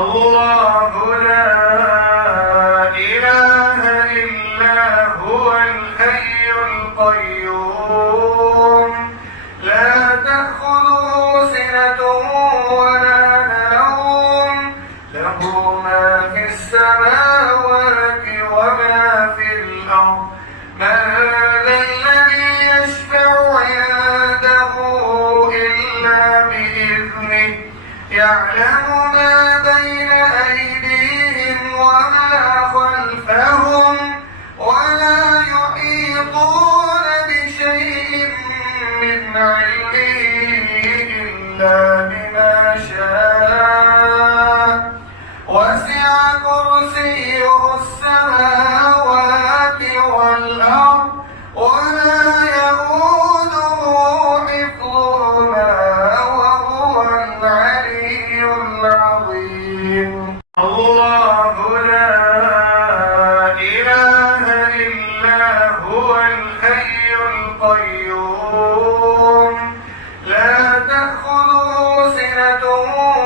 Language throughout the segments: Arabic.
الله لا إله إلا هو الحي القيوم لا تأخذه سنة ولا نوم له ما في السماوات وما في الأرض من ذا الذي يشفع عنده إلا بإذنه يعلم ما بين أيديهم وما خلفهم ولا يحيطون بشيء من علمه إلا بما شاء وسع كرسيه السماوات والأرض ولا يئوده حفظهما وهو العلي العظيم الله لا إله إلا هو الحي القيوم لا تأخذه سنة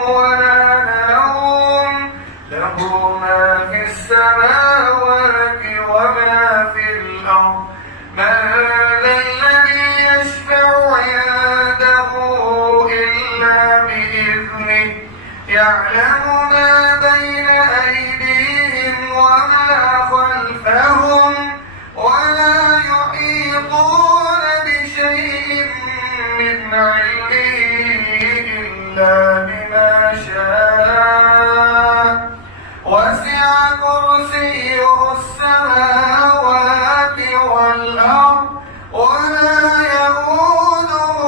ولا نوم له ما في السماوات وما في الأرض من ذا الذي يشفع عنده إلا بإذنه يعلم ما بين أيديهم وما خلفهم ولا يحيطون بشيء من علمه إلا بما شاء وسع كرسيه السماوات والأرض ولا يئوده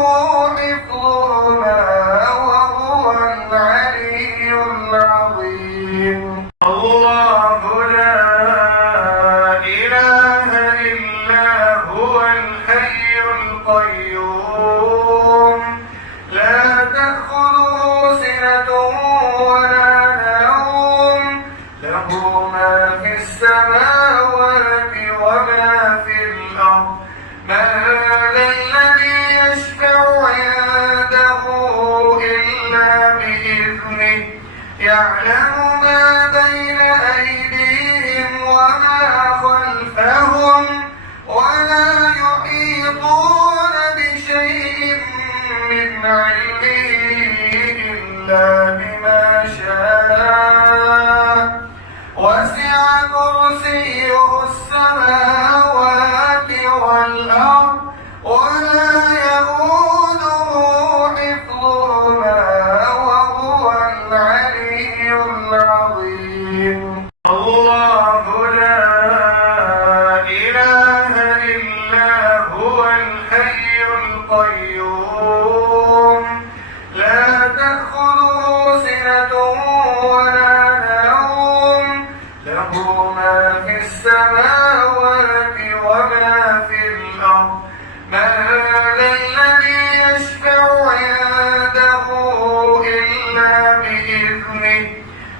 حفظهما وهو العلي العظيم الله لا إله إلا هو الحي القيوم لا تأخذه سنة ولا نوم له ما في السماوات وما في الأرض من ذا الذي يشفع عنده إلا بإذنه يعلم ما بين أيديهم وما خلفهم ولا يحيطون بشيء من علمه إلا بما شاء وسع كرسيه السماوات والأرض ولا يئوده حفظهما وهو العلي العظيم الله لا إله إلا هو الحي القيوم لا تأخذه سنة ولا نوم له ما في السماوات وما في الأرض من ذا الذي يشفع عنده إلا بإذنه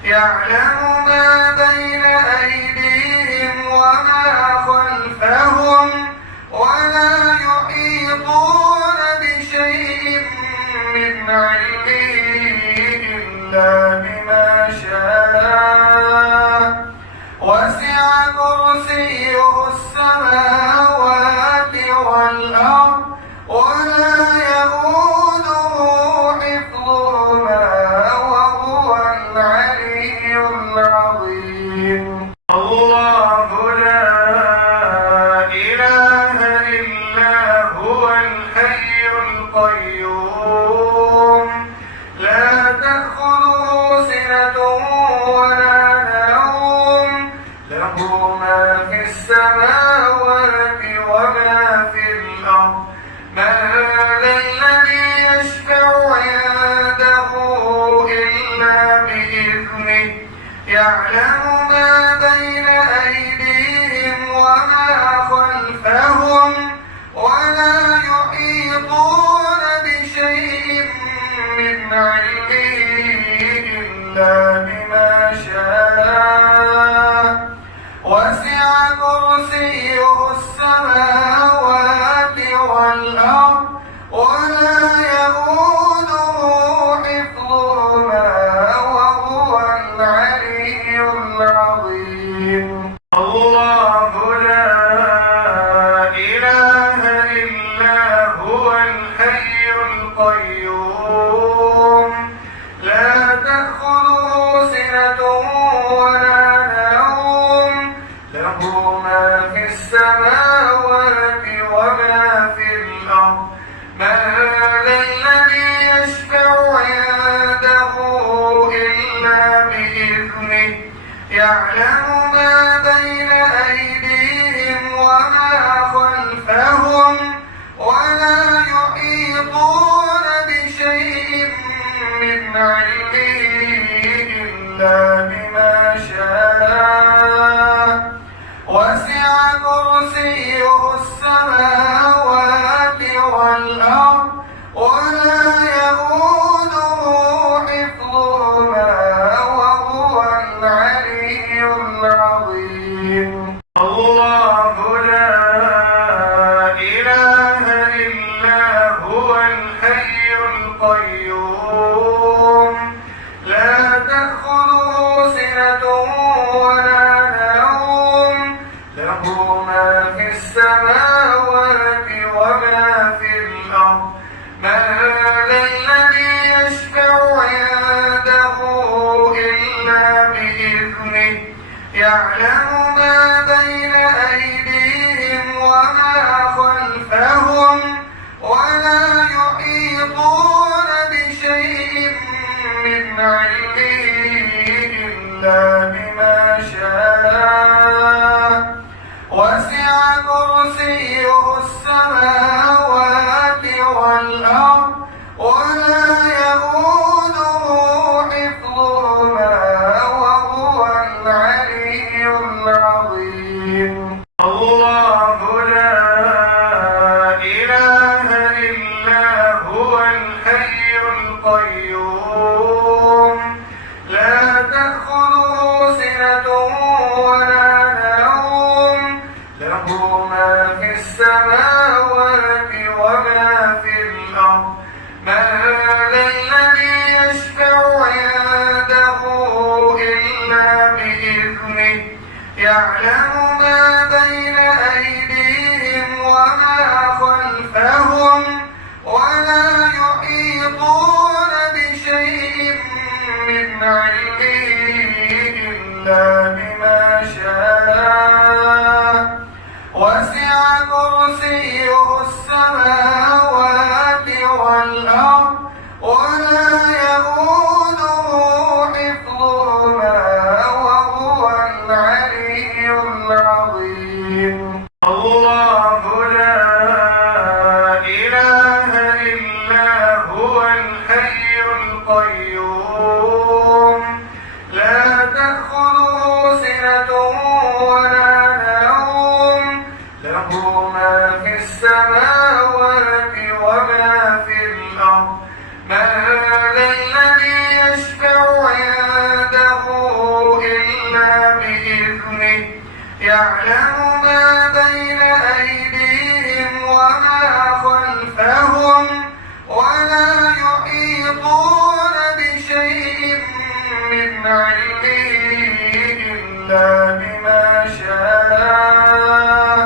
يعلم ما بين أيديهم وما خلفهم ولا يحيطون بشيء من علمه إلا بما شاء وسع كرسيه السماوات والأرض ولا يئوده حفظهما وهو العلي العظيم الله لا إله إلا هو الحي القيوم لا تأخذه سنة ولا نوم له ما في السماوات وما في الأرض من ذا الذي يشفع عنده إلا بإذنه يعلم ما بين أيديهم وما خلفهم ولا يحيطون بشيء من علمه إلا بما شاء وسع كرسيه السماوات والأرض ولا يئوده حفظهما وهو العلي العظيم الله لا إله إلا هو الحي القيوم لا تأخذه سنة ولا نوم له ما في السماوات وما في الأرض من ذا الذي يشفع عنده إلا بإذنه يعلم ما بين أيديهم وما خلفهم ولا يحيطون بشيء من علمه إلا بما شاء وسع كرسيه السماوات والأرض ولا يئوده حفظهما وهو سِنَةٌ وَلَا نَوْمٌ لَهُ مَا فِي السَّمَاوَاتِ وَمَا فِي الْأَرْضِ مَن ذَا الَّذِي يَشْفَعُ عِندَهُ إِلَّا بِإِذْنِهِ يَعْلَمُ مَا بَيْنَ أَيْدِيهِمْ وَمَا خَلْفَهُمْ وَلَا يُحِيطُونَ بِشَيْءٍ مِّنْ عِلْمِهِ إِلَّا بِمَا شَاءَ وَسِعَ كُرْسِيُّهُ السَّمَاوَاتِ وَالْأَرْضَ وَلَا يَئُودُهُ حِفْظُهُمَا وَهُوَ الْعَلِيُّ الْعَظِيمُ الله لا إله إلا هو الحي القيوم لا تأخذه سنة ولا نوم له ما في السماوات وما في الأرض من ذا الذي يشفع عنده إلا بإذنه يعلم ما بين أيديهم وما خلفهم ولا يحيطون بشيء من علمه إلا بما شاء وسع كرسيه السماوات والأرض ولا يئوده حفظهما وهو العلي العظيم الله لا إله إلا هو الحي القيوم لا تأخذه سنة ولا نوم له ما في السماوات وما في الأرض من ذا الذي يشفع عنده إلا بإذنه يعلم ما بين أيديهم وما خلفهم ولا يحيطون بشيء من علمه إلا بما شاء وسع كرسيه السماوات والأرض ولا يئوده حفظهما وهو العلي العظيم الله لا إله إلا هو الحي القيوم لا تأخذه سنة ولا نوم له ما في السماوات وما في الأرض من ذا الذي يشفع عنده إلا بإذنه يعلم ما بين أيديهم وما خلفهم ولا يحيطون بشيء من علمه إلا بما شاء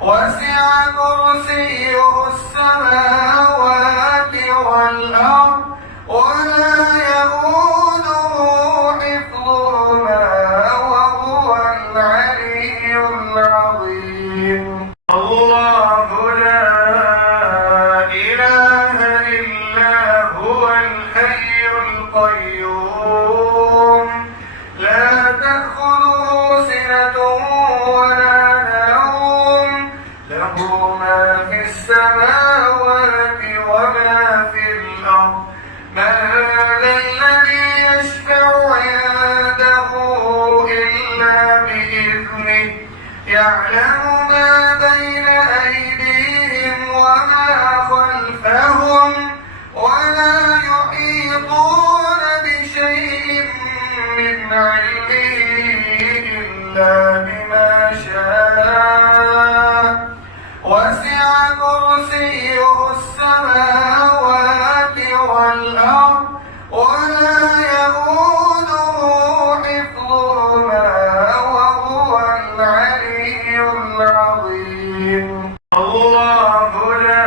وسع كرسيه السماوات والأرض ولا يئوده حفظهما وهو العلي العظيم الله لا إله إلا هو الحي القيوم لا تأخذه سنة ولا نوم له ما في السماوات وما في الأرض من ذا الذي يشفع عنده إلا بإذنه يعلم ما بين أيديهم وما خلفهم ولا يحيطون بشيء من علمه إلا بما شاء وسع كرسيه السماوات والأرض ولا يئوده حفظهما وهو العلي العظيم الله لا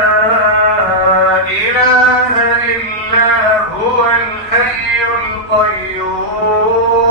إله إلا هو الحي القيوم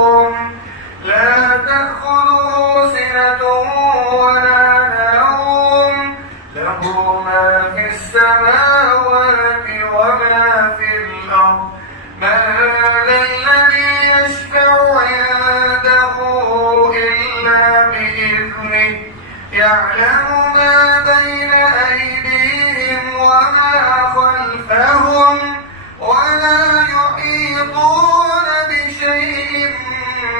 يعلم ما بين أيديهم وما خلفهم ولا يحيطون بشيء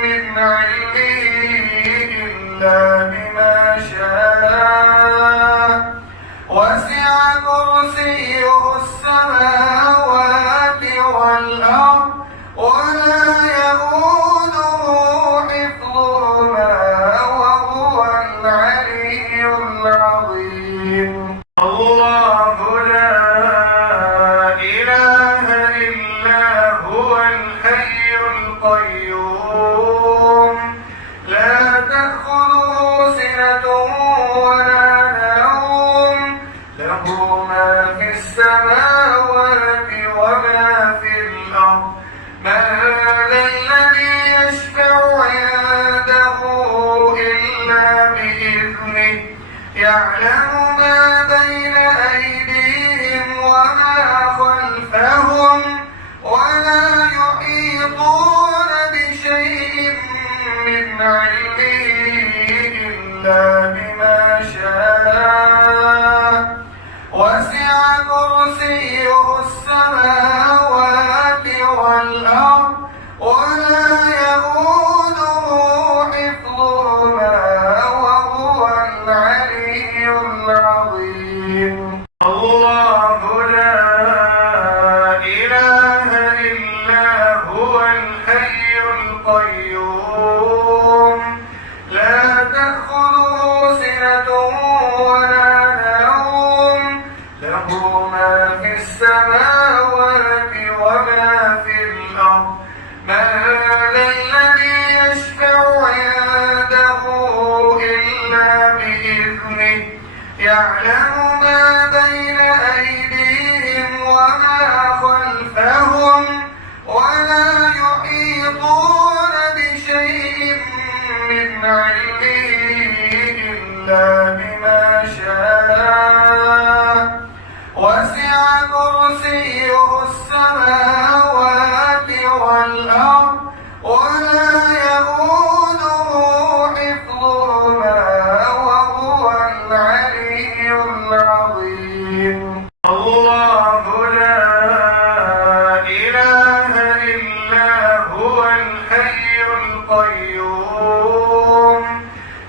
من علمه إلا بما شاء وسع كرسيه السماوات والأرض ولا يئوده حفظهما وهو العلي العظيم الله لا إله إلا هو الحي القيوم لا تأخذه سنة ولا نوم له ما في السماوات وما في الأرض من ذا الذي يشفع عنده إلا بإذنه يعلم ما بين أيديهم وما خلفهم ولا يحيطون بشيء من علمه إلا بما شاء وسع كرسيه السماوات والأرض ولا يئوده حفظهما وهو العلي العظيم الله لا إله إلا هو الحي القيوم لا تأخذه سنة ولا نوم له ما في السماوات وما في الأرض من ذا الذي يشفع عنده إلا بإذنه يعلم ما بين أيديهم وما خلفهم ولا يحيطون بشيء من علمه إلا بما شاء وسع كرسيه السماوات والأرض ولا يئوده حفظهما وهو العلي العظيم الله لا إله إلا هو الحي القيوم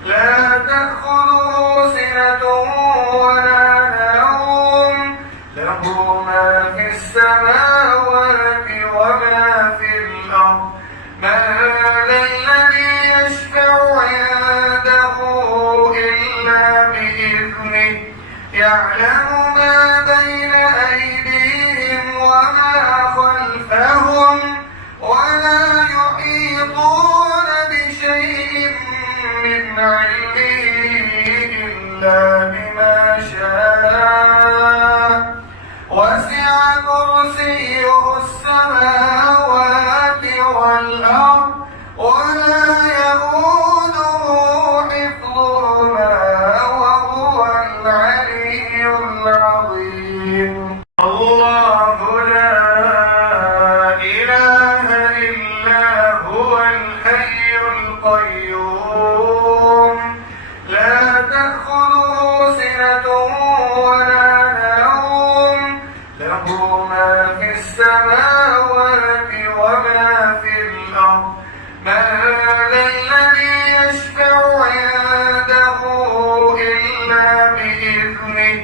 لا تأخذه سنة ولا نوم له ما في السماوات وما في الأرض من ذا الذي يشفع عنده إلا بإذنه يعلم ما بين أيديهم وما خلفهم ولا يحيطون بشيء من علمه إلا بما شاء وسع كرسيه السماوات والأرض ولا يئوده حفظهما وهو العلي العظيم الله لا إله إلا هو الحي القيوم لا تأخذه سنة ولا نوم له ما في السماوات وما في الأرض من ذا الذي يشفع عنده إلا بإذنه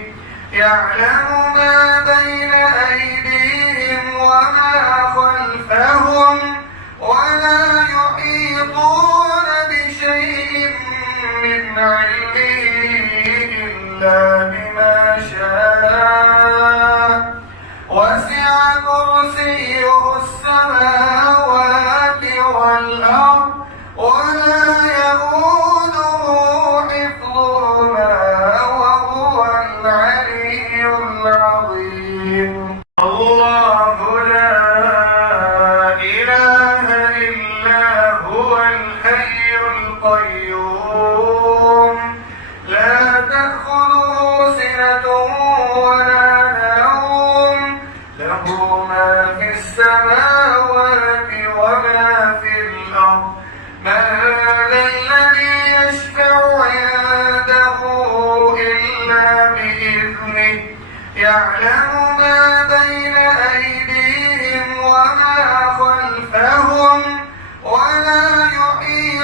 يعلم ما بين أيديهم وما خلفهم ولا يحيطون بشيء من علمه إلا بما شاء وسع كرسيه السماوات والأرض ولا يئوده حفظهما وهو العلي العظيم الله لا إله إلا هو الحي القيوم لا تأخذه سنة ولا نوم له ما في السماوات وما في الأرض من ذا الذي يشفع عنده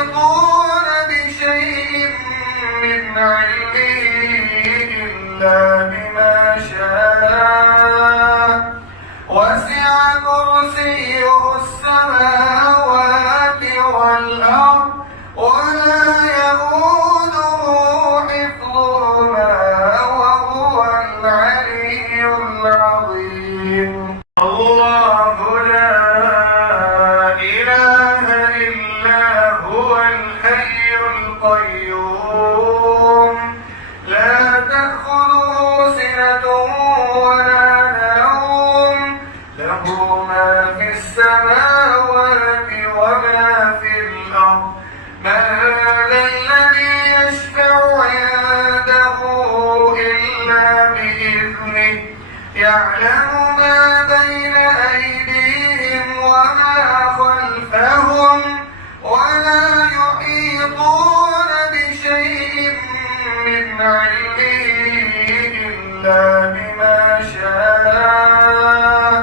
يحيطون بشيء من علمه إلا بما شاء وسع كرسيه السماوات والأرض ولا يئوده حفظهما وهو العلي العظيم الله لا إله إلا هو الحي القيوم لا تأخذه سنة ولا نوم له ما في السماوات وما في الأرض من ذا الذي يشفع عنده إلا بإذنه يعلم ما بين أيديهم وما خلفهم ولا يحيطون بشيء من علمه إلا بما شاء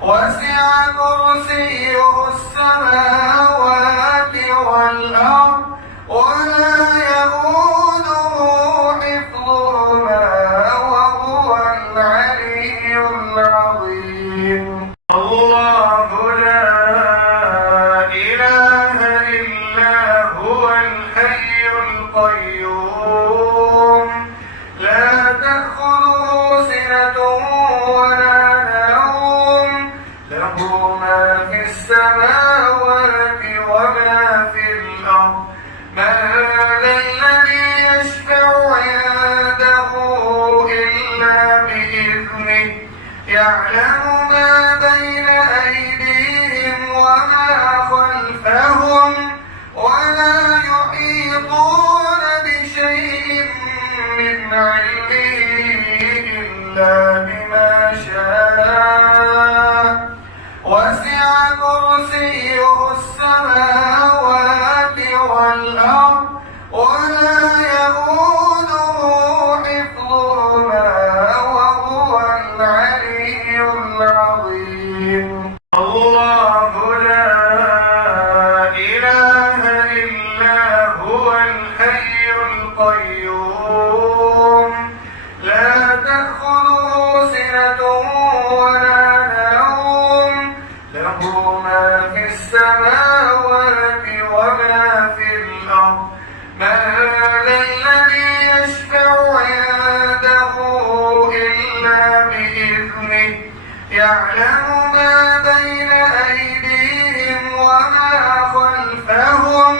وسع كرسيه السماوات والأرض ولا يئوده حفظهما وهو العلي العظيم الله لا إله إلا هو الحي القيوم لا تأخذه سنة ولا نوم له ما في السماوات وما في الأرض من ذا الذي يشفع عنده إلا بإذنه يعلم ما بين أيديهم وما خلفهم ولا يحيطون بشيء من علمه إلا بما شاء وسع كرسيه السماوات والأرض ولا يئوده حفظهما وهو العلي العظيم الله لا إله إلا هو الحي القيوم لا تأخذه سنة ولا نوم له ما في السماوات وما في الأرض من ذا الذي يشفع عنده إلا بإذنه يعلم ما بين أيديهم وما خلفهم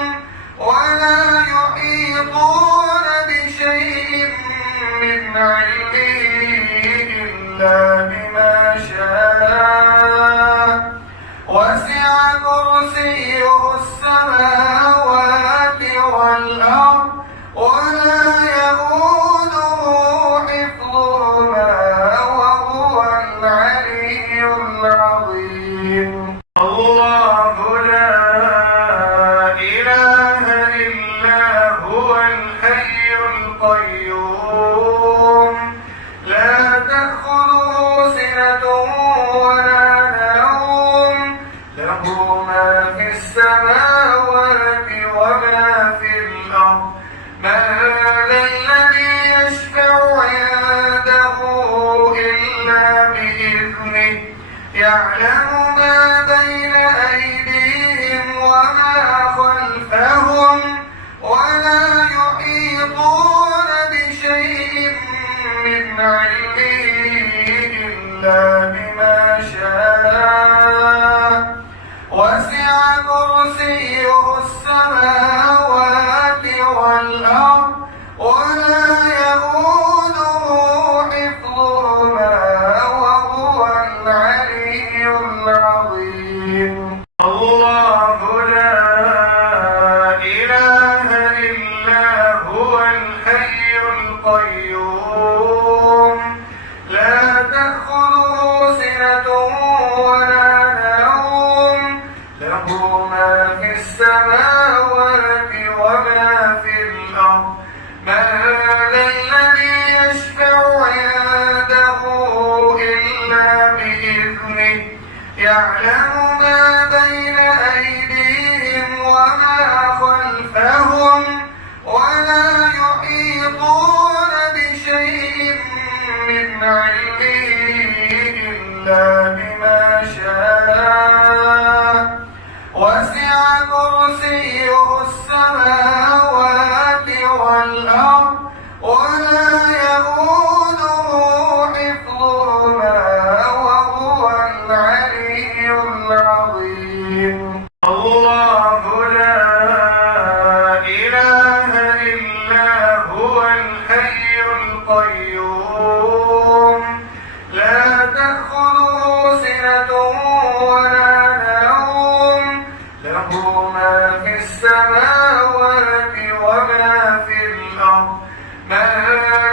ولا يحيطون بشيء من علمه إلا بما شاء وسع كرسيه السماوات والأرض ولا يئوده حفظهما وهو العلي العظيم الله لا إله إلا هو الحي القيوم لا تأخذه سنة ولا نوم له ما في السماوات وما في الأرض من ذا الذي يشفع عنده إلا بإذنه يعلم ما بين أيديهم وما خلفهم ولا يحيطون بشيء من علمه إلا بما شاء وسع كرسيه السماوات والأرض ولا يئوده حفظهما وهو العلي العظيم الله لا إله إلا هو الحي القيوم لا تأخذه سنة ولا نوم له ما في السماوات وما في الأرض من ذا الذي يشفع عنده إلا بإذنه يعلم ما بين أيديهم وما خلفهم خلفهم ولا يحيطون بشيء من علمه إلا بما شاء وسع كرسيه السماوات والأرض ولا يئوده حفظهما وهو العلي العظيم الله لا إله إلا هو الحي القيوم لا تأخذه سنة ولا نوم له ما في السماوات وما في الأرض من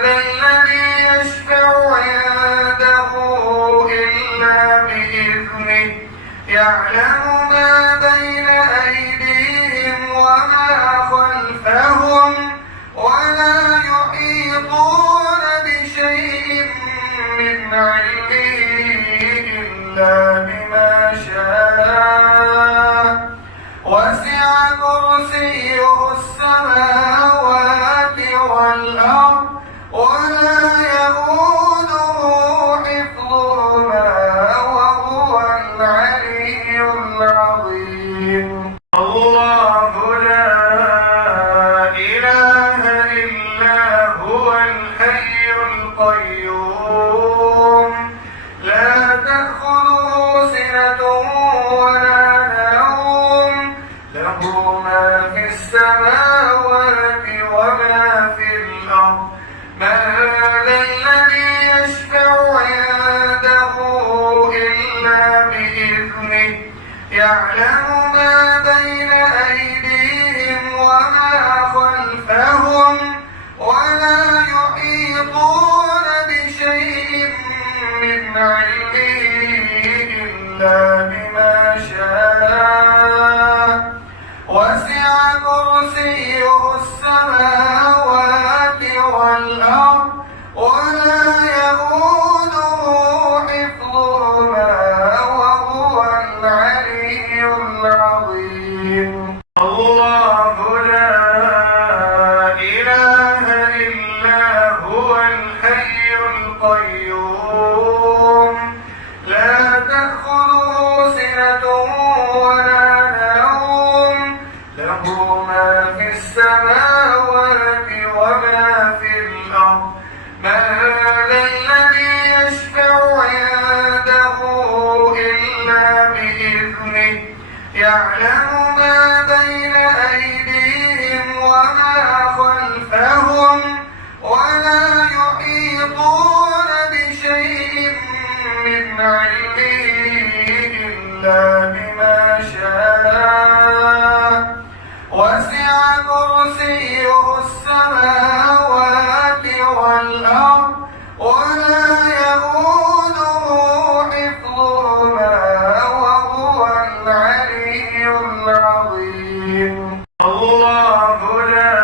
ذا الذي يشفع عنده إلا بإذنه يعلم ما بين أيديهم وما خلفهم ولا يحيطون بشيء من علمه إلا بما شاء وسع كرسيه السماوات والأرض ولا يئوده حفظهما وهو العلي العظيم الله لا إله إلا هو الحي القيوم لا تأخذه سنة ولا نوم له ما في السماوات وما في الأرض من ذا الذي يشفع عنده إلا بإذنه يعلم ما بين أيديهم وما خلفهم ولا يحيطون بشيء من علمه إلا بما شاء وسع كرسيه السماوات والأرض ولا يئوده حفظهما وهو العلي العظيم الله لا إله إلا هو الحي القيوم لا تأخذه سنة ولا نوم له ما في السماوات وما في الأرض من ذا الذي يشفع عنده إلا بإذنه يعلم ما بين أيديهم وما خلفهم ولا يحيطون بشيء من علمه إلا بما شاء وسع كرسيه السماوات والأرض ولا يئوده حفظهما وهو العلي العظيم الله لا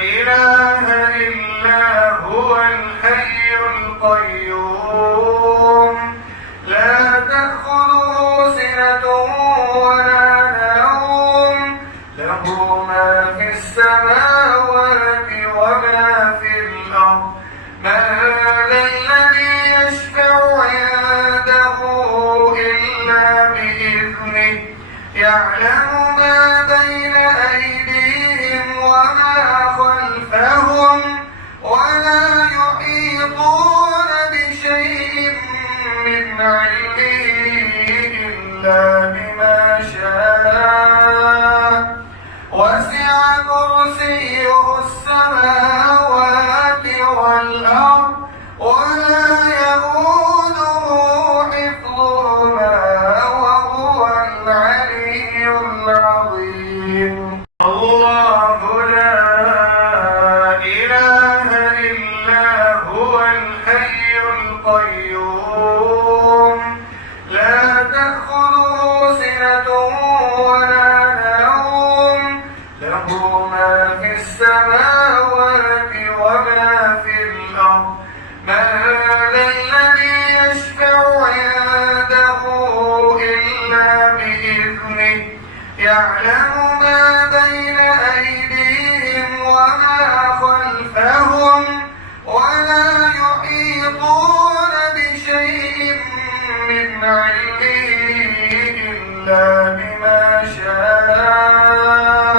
إله إلا هو الحي القيوم لا تأخذه سنة ولا نوم له ما في السماوات وما في الأرض من ذا الذي يشفع عنده إلا بإذنه يعلم ما بين أيديهم وما خلفهم ولا يحيطون بشيء من علمه إلا بما شاء وسع كرسيه السماوات والأرض ولا يئوده حفظهما وهو العلي العظيم الله لا إله إلا هو الحي القيوم لا تأخذه سنة ولا نوم له ما في السماوات وما في الأرض من ذا الذي يشفع عنده إلا بإذنه يعلم ما بين أيديهم وما خلفهم ولا يحيطون بشيء من علمه إلا بما شاء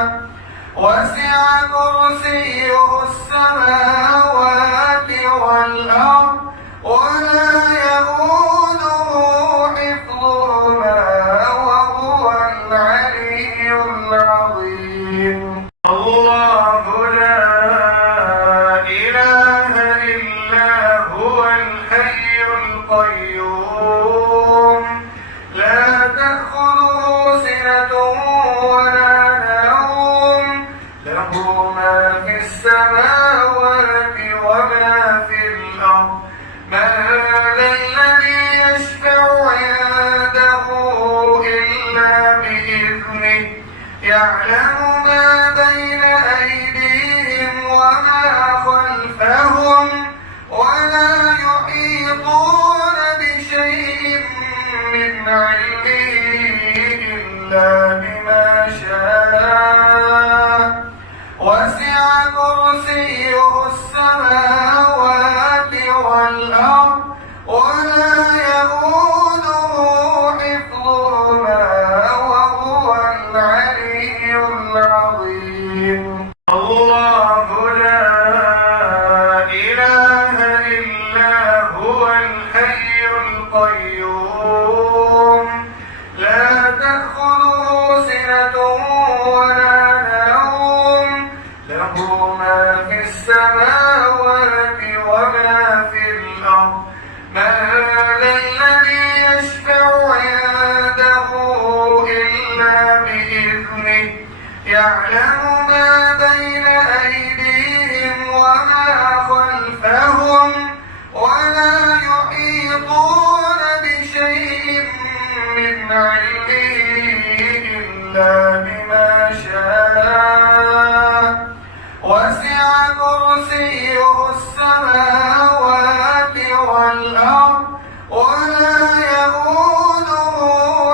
وسع كرسيه السماوات والأرض ولا يئوده حفظهما وهو العلي العظيم الله لا إله إلا هو الحي القيوم لا تأخذه سنة ولا نوم له ما في السماوات وما في الأرض من ذا الذي يشفع عنده إلا بإذنه يعلم ما بين أيديهم وما خلفهم ولا يحيطون بشيء من علمه إلا بما شاء وسع كرسيه السماوات والأرض ولا يئوده حفظهما وهو العلي العظيم الله لا إله إلا هو الحي القيوم لا تأخذه سنة ولا نوم له ما في السماوات وما في الأرض من ذا الذي يشفع عنده إلا بإذنه يعلم ما بين أيديهم وما خلفهم ولا يحيطون بشيء من علمه إلا بما شاء وسع كرسيه السماوات والأرض ولا يئوده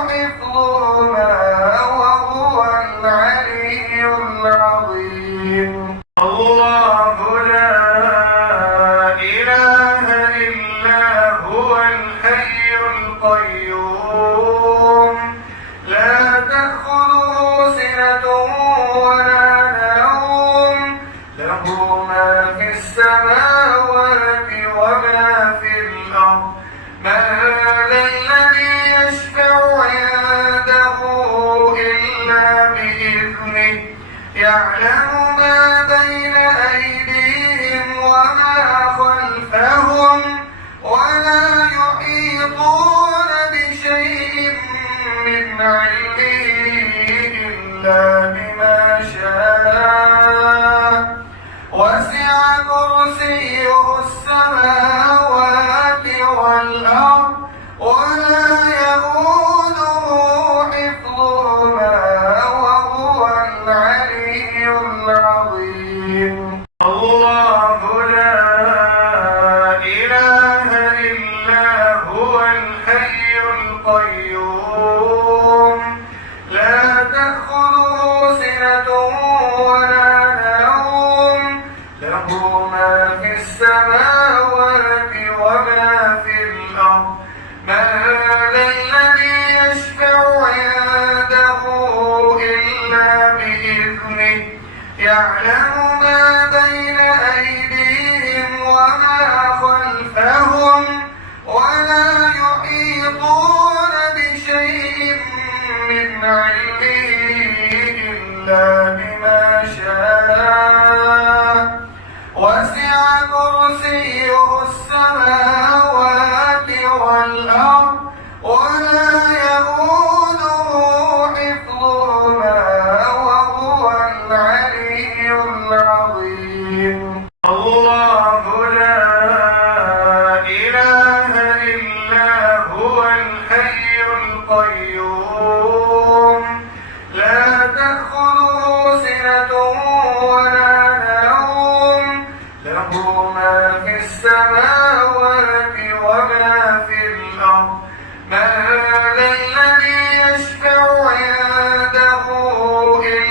حفظهما وهو العلي العظيم الله لا إله إلا هو الحي القيوم لا تأخذه سنة ولا نوم له ما في السماوات وما في الأرض من ذا الذي يشفع عنده إلا بإذنه يعلم ما بين أيديهم وما خلفهم ولا يحيطون بشيء من علمه إلا بما شاء وسع كرسيه السماوات والأرض ولا يئوده حفظهما وهو العلي العظيم الله لا إله إلا هو الحي القيوم لا تأخذه سنة ولا نوم له ما في السماوات وما في الأرض من ذا الذي يشفع عنده إلا بإذنه يعلم ما بين أيديهم وما خلفهم ولا يحيطون بشيء من علمه إلا بما شاء وسع كرسيه السماوات والأرض ولا يئوده حفظهما وهو العلي العظيم الله لا إله إلا هو الحي القيوم لا تأخذه سنة ولا نوم له ما في السماوات وما في الأرض من ذا الذي يشفع عنده إلا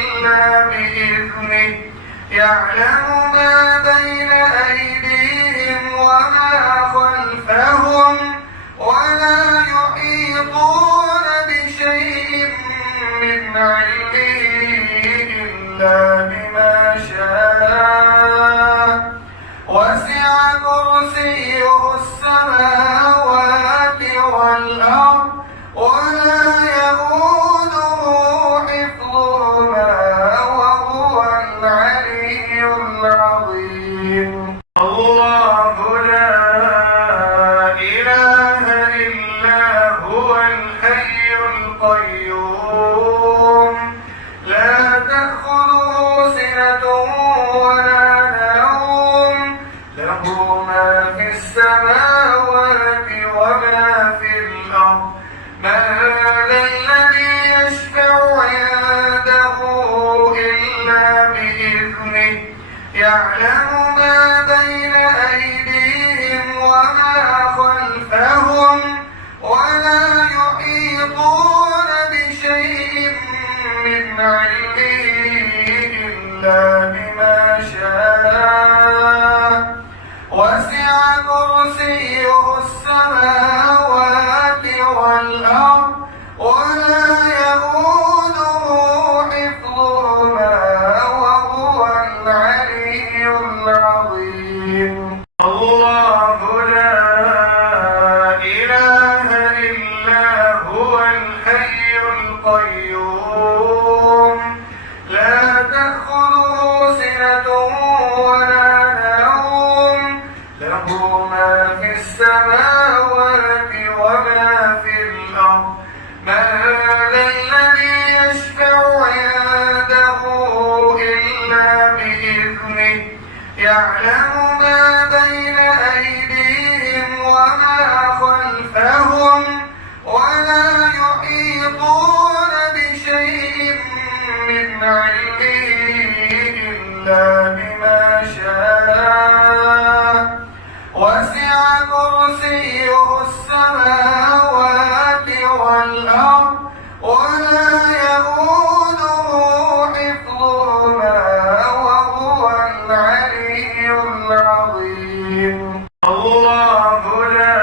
يعلم ما بين أيديهم وما خلفهم ولا يحيطون بشيء من علمه إلا بما شاء وسع كرسيه السماوات والأرض ولا يئوده حفظهما وهو العلي العظيم الله لا إله إلا هو الحي القيوم لا تأخذه سنة ولا نوم له ما في السماوات وما في الأرض من ذا الذي يشفع عنده إلا بإذنه يعلم ما بين أيديهم وما خلفهم ولا يحيطون بشيء من علمه إلا بما شاء وسع كرسيه السماوات والأرض ولا يئوده حفظهما وهو العلي العظيم الله لا إله إلا هو الحي القيوم لا تأخذه سنة ولا نوم له ما في السماوات وما في الأرض من ذا الذي يشفع عنده إلا بإذنه يعلم ما بين أيديهم وما خلفهم ولا يحيطون بشيء من علمه إلا بما شاء وسع كرسيه السماوات والأرض ولا يئوده حفظهما وهو العلي العظيم الله لا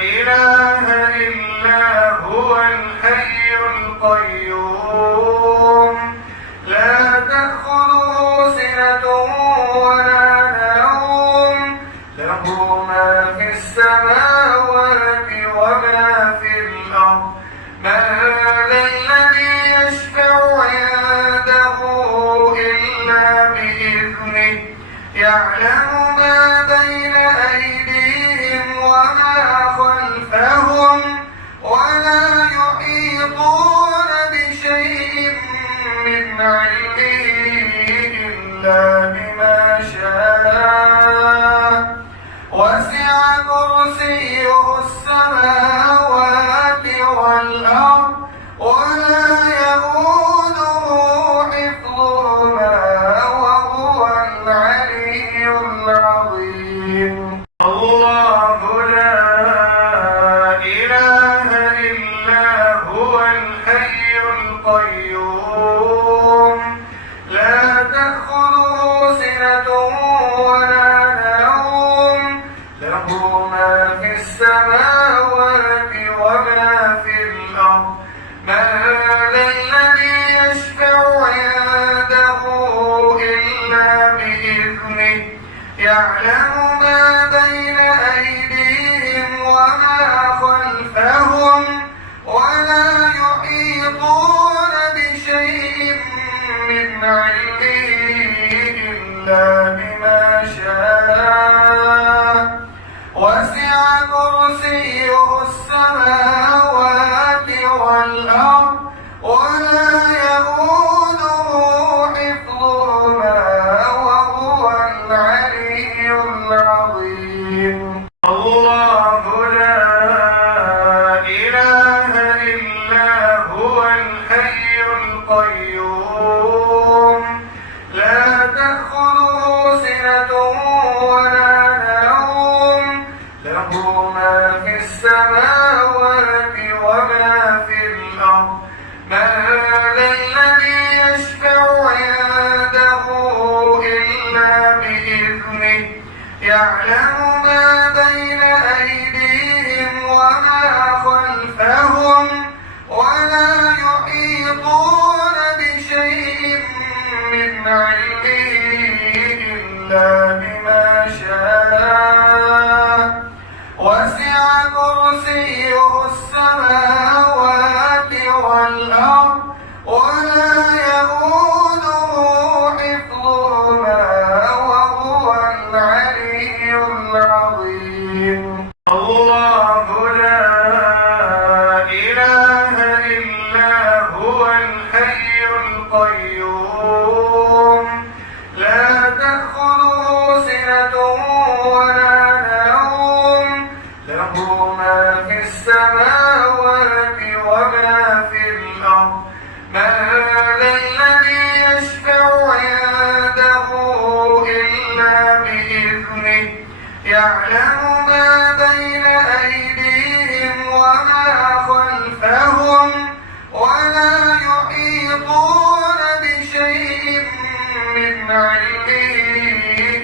إله إلا هو الحي القيوم لا تأخذه سنة ولا نوم له ما في السماوات وما في الأرض من ذا الذي يشفع عنده إلا بإذنه يعلم ما بين أيديهم وما خلفهم ولا يحيطون بشيء من علمه إلا بما شاء وسع كرسيه السماوات والأرض ولا يئوده حفظهما وهو العلي العظيم الله لا إله إلا هو الحي القيوم لا تأخذه سنة ولا نوم له ما في السماوات وما في الأرض من ذا الذي يشفع عنده إلا بإذنه يعلم ما بين أيديهم وما خلفهم ولا يحيطون بشيء من علمه إلا بما شاء وسع كرسيه السماوات والأرض ولا يئوده حفظهما وهو العلي العظيم الله لا إله إلا هو الحي القيوم لا تأخذه سنة ولا نوم له ما في السماوات وما في الأرض من ذا الذي يشفع عنده إلا بما شاء وسع كرسيه السماوات والأرض ولا يئوده حفظهما وهو العلي العظيم الله لا إله إلا هو الحي القيوم لا تأخذه سنة ولا نوم له ما في السماوات وما في الأرض من ذا الذي يشفع عنده إلا بإذنه يعلم ما بين أيديهم وما خلفهم ولا يحيطون بشيء من علمه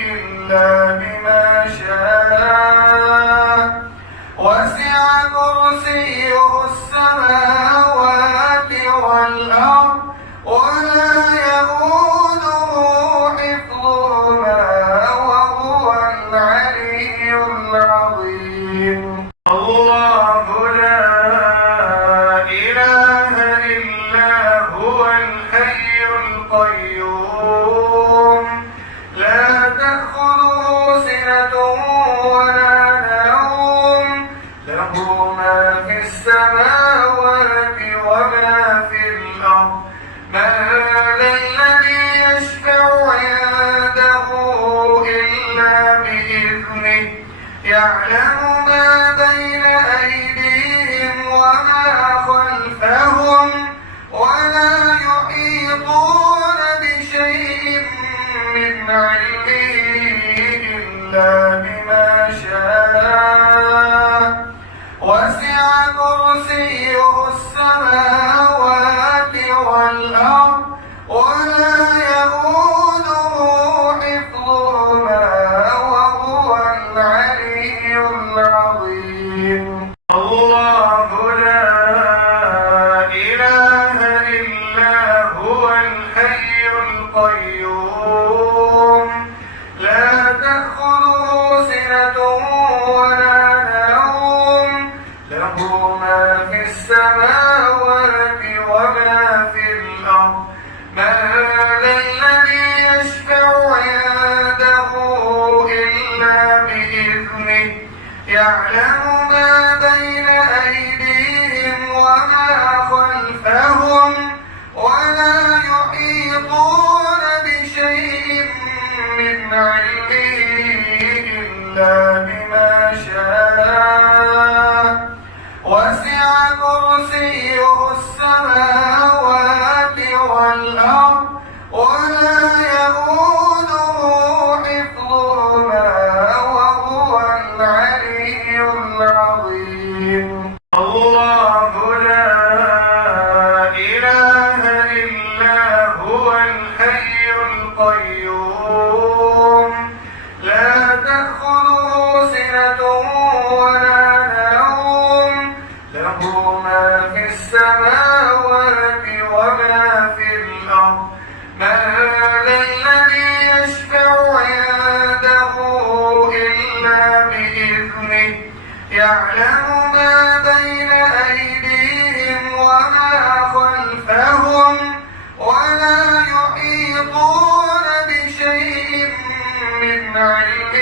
إلا بما شاء وسع كرسيه السماوات والأرض ولا يئوده حفظهما وهو العلي العظيم الله لا إله إلا هو الحي القيوم لا تأخذه سنة ولا نوم له ما في السماوات وما في الأرض من ذا الذي يشفع عنده إلا بإذنه يعلم ما بين أيديهم وما خلفهم ولا يحيطون بشيء من علمه إلا بما شاء وسع كرسيه السماوات والأرض ولا يئوده حفظهما وهو العلي العظيم الله لا إله إلا هو الحي القيوم لا تأخذه سنة ولا نوم له ما في السماوات وما في الأرض من ذا الذي يشفع عنده إلا بإذنه يعلم ما بين أيديهم وما خلفهم ولا يحيطون بشيء من علمه إلا بما شاء وسع كرسيه السماوات والأرض ولا يئوده حفظهما وهو العلي العظيم الله لا إله إلا هو الحي القيوم لا تأخذه سنة ولا نوم له ما في السماوات وما في الأرض من ذا الذي يشفع عنده إلا بإذنه يعلم ما بين أيديهم وما خلفهم ولا يحيطون بشيء من علمه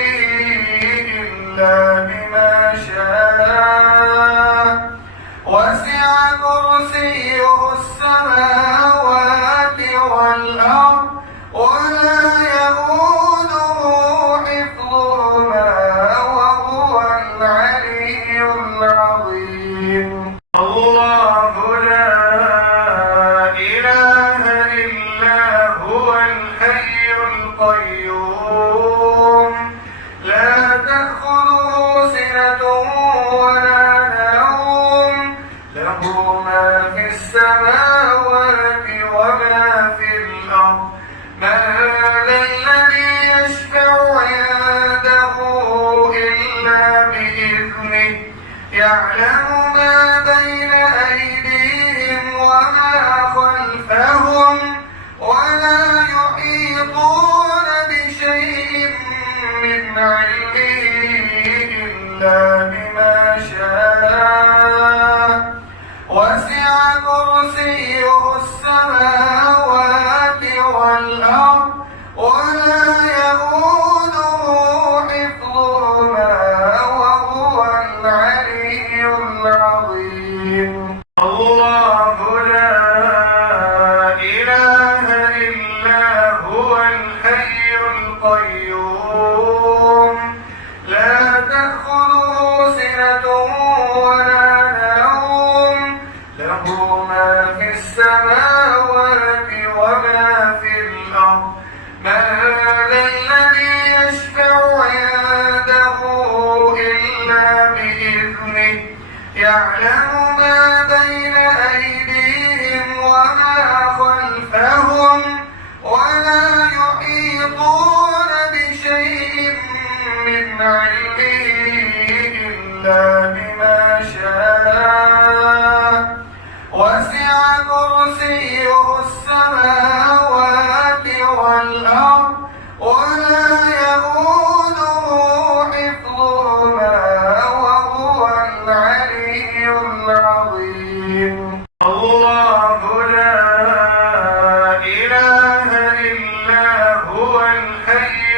إلا بما شاء وسع كرسيه السماوات والأرض ولا يئوده حفظهما وهو العلي العظيم الله لا إله إلا هو الحي القيوم لا تأخذه سنة ولا نوم له ما في السماوات وما في الأرض من ذا الذي يشفع عنده إلا بإذنه يعلم ما بين أيديهم وما خلفهم ولا يحيطون بشيء إلا بما شاء وسع كرسيه السماوات والأرض ولا يئوده حفظهما وهو العلي العظيم الله لا إله إلا هو الحي القيوم لا تأخذه سنة ولا نوم له ما في السماوات وما في الأرض من ذا الذي يشفع عنده إلا بإذنه يعلم ما بين أيديهم وما خلفهم ولا يحيطون بشيء من علمه إلا بما شاء وسع كرسيه السماوات والأرض ولا يئوده حفظهما وهو العلي العظيم الله لا إله إلا هو الحي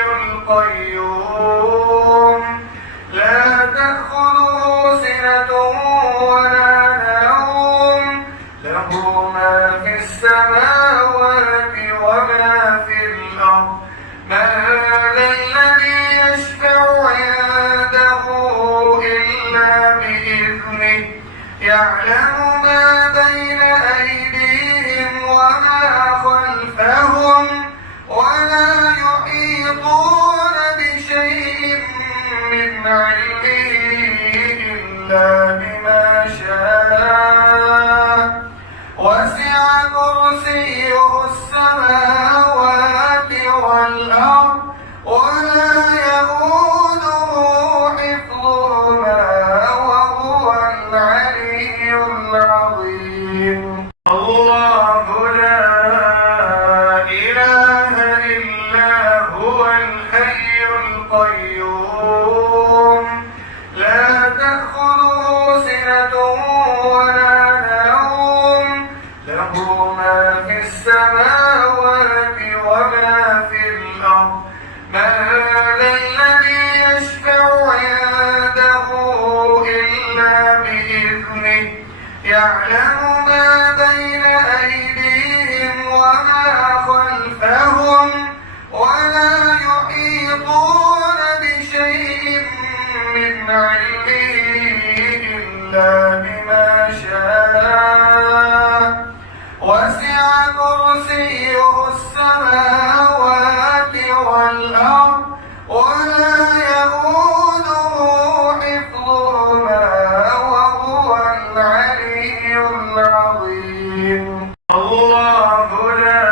القيوم لا تأخذه سنة ولا نوم له ما في السماوات وما في الأرض من ذا الذي يشفع عنده إلا بإذنه يعلم ما بين أيديهم وما خلفهم ولا يحيطون بشيء من علمه إلا بما شاء وسع كرسيه السماوات والأرض ولا يئوده حفظهما وهو العلي العظيم الله لا إله إلا هو الحي القيوم لا تأخذه سنة ولا نوم له ما في السماوات وما في الأرض من ذا الذي يشفع عنده إلا بإذنه يعلم ما بين أيديهم وما خلفهم ولا يحيطون بشيء من علمه إلا بما شاء وسع كرسيه السماوات والأرض ولا يئوده حفظهما وهو العلي العظيم الله لا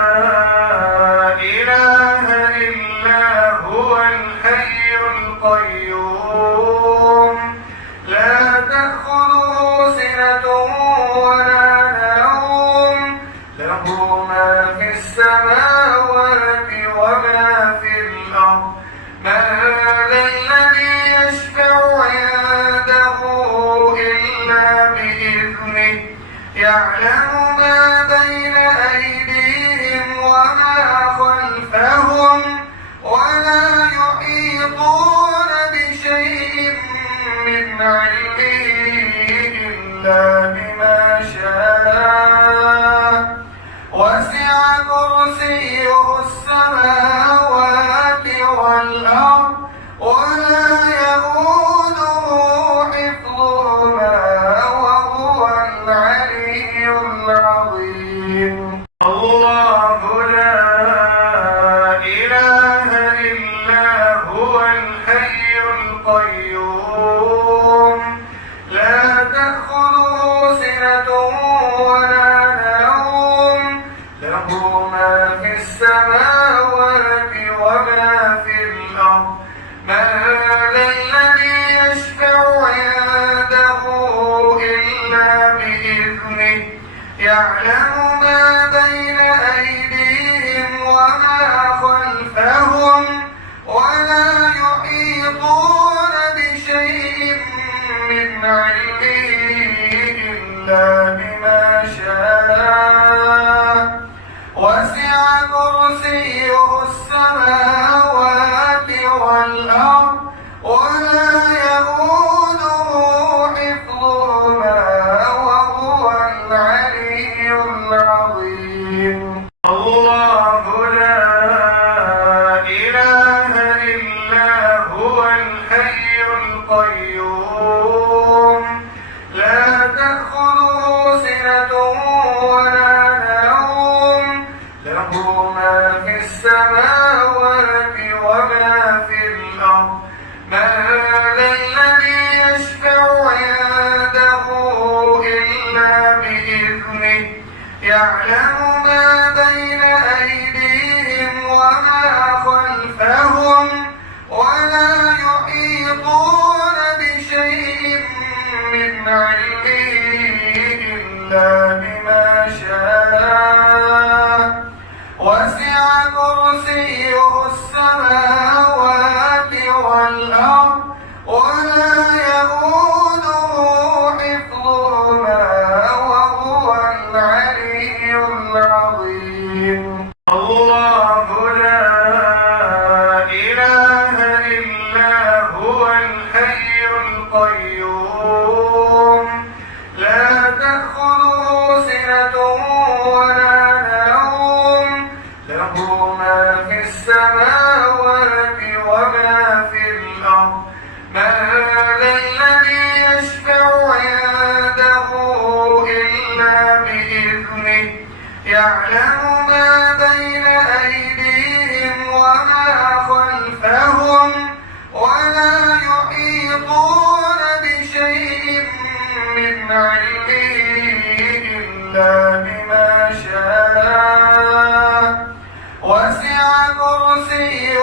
إله إلا هو الحي القيوم لا تأخذه سنة ولا نوم له ما في السماوات وما في الأرض من ذا الذي يشفع عنده إلا بإذنه يعلم ما بين أيديهم وما خلفهم ولا يحيطون بشيء من علمه إلا بما شاء وسع كرسيه السماوات والأرض ولا يئوده حفظهما وهو العلي العظيم الله لا إله إلا هو الحي القيوم لا تأخذه سنة ولا نوم له ما في السماوات وما في الأرض من ذا الذي يشفع عنده إلا بإذنه يعلم ما بين أيديهم وما خلفهم ولا يحيطون بشيء إلا بما شاء وسع كرسيه السماوات والأرض ولا يئوده حفظهما وهو العلي العظيم الله لا إله إلا هو الحي القيوم لا تأخذه سنة ولا نوم له ما في السماوات وما في الأرض من ذا الذي يشفع عنده إلا بإذنه يعلم ما بين أيديهم وما خلفهم ولا يحيطون بشيء من علمه إلا بما شاء وسع كرسيه السماوات والأرض ولا يئوده حفظهما وهو العلي العظيم الله لا إله إلا هو الحي القيوم لا تأخذه سنة ولا نوم له ما في السماوات وما في الأرض من ذا الذي يشفع عنده إلا بإذنه يعلم ما بين أيديهم وما خلفهم ولا يحيطون بشيء من علمه إلا بما شاء وسع كرسيه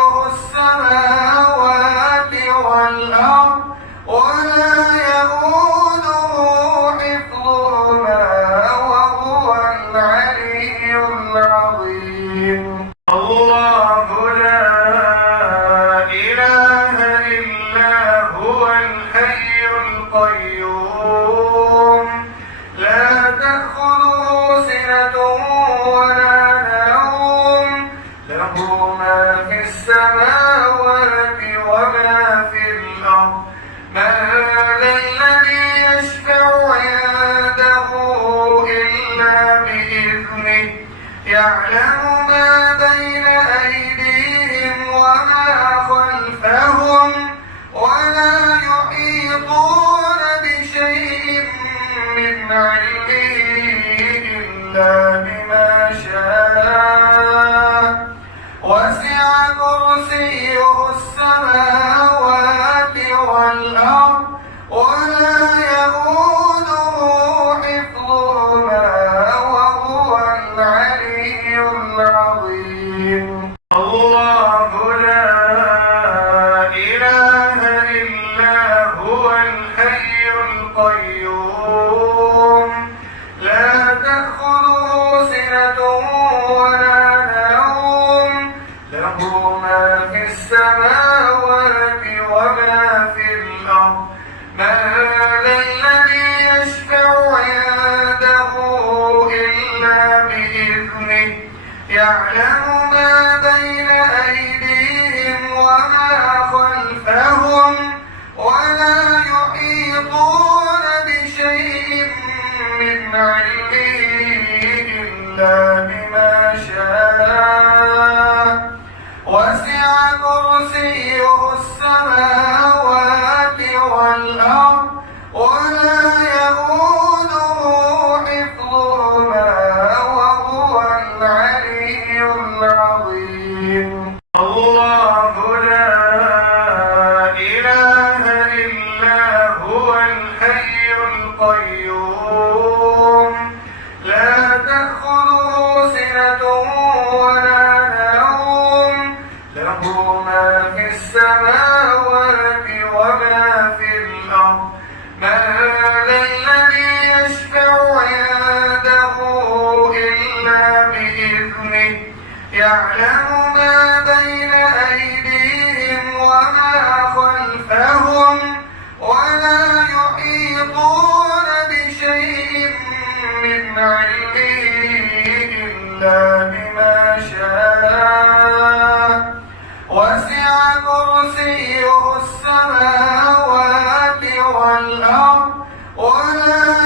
السماوات والأرض ولا يئوده حفظهما وهو العلي العظيم الله لا إله إلا هو الحي القيوم لا تأخذه سنة ولا نوم له ما في السماوات وما في الأرض من ذا الذي يشفع عنده إلا بإذنه يعلم ما بين أيديهم وما خلفهم ولا يحيطون بشيء من علمه إلا بما شاء وسع كرسيه السماوات والأرض ولا يئوده حفظهما وهو العلي العظيم الله لا إله إلا هو الحي القيوم لا تأخذه سنة ولا نوم له ما في السماوات وما في الأرض من ذا الذي يشفع عنده إلا بإذنه يعلم ما بين أيديهم وما خلفهم ولا يحيطون بشيء من علمه إلا بما شاء وسع كرسيه السماوات والأرض ولا يئوده حفظهما وهو العلي العظيم الله لا إله إلا هو الحي القيوم لا تأخذه سنة ولا نوم له ما في السماوات وما في الأرض من ذا الذي يشفع عنده إلا بإذنه يعلم ما بين أيديهم وما خلفهم ولا يحيطون بشيء إلا بما شاء وسع كرسيه السماوات والأرض ولا